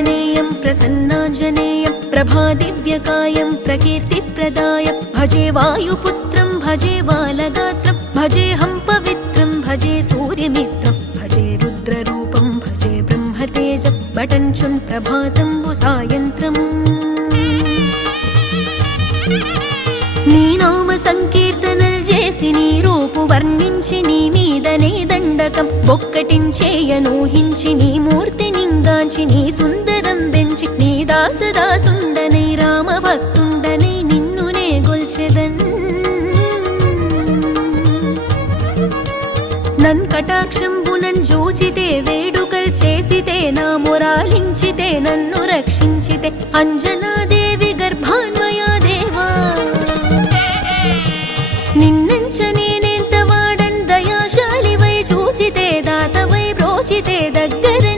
प्रसन्नाञ्जनेयं प्रसन्नाञ्जनेयं प्रभादिव्यकायं प्रकीर्तिप्रदायं भजे वायुपुत्रं भजे बालगात्रं भजेऽहं पवित्रं भजे सूर्यमित्रं भजे रुद्ररूपं भजे ब्रह्मतेजं बटञ्चुन् प्रभातं सायन्त्रम् నీ నామ సంకీర్తనలు చేసి నీ రూపు వర్ణించి నీ మీదనే దండకం ఒక్కటించేయనూహించి నీ మూర్తి నింగాంచి నీ సుందరం పెంచి నీ దాసదాసుండనై రామ భక్తుండనై నిన్నునే గొల్చెదన్ నన్ కటాక్షంబునన్ జూచితే వేడుకల్ చేసితే నా మొరాలించితే నన్ను రక్షించితే అంజనాదే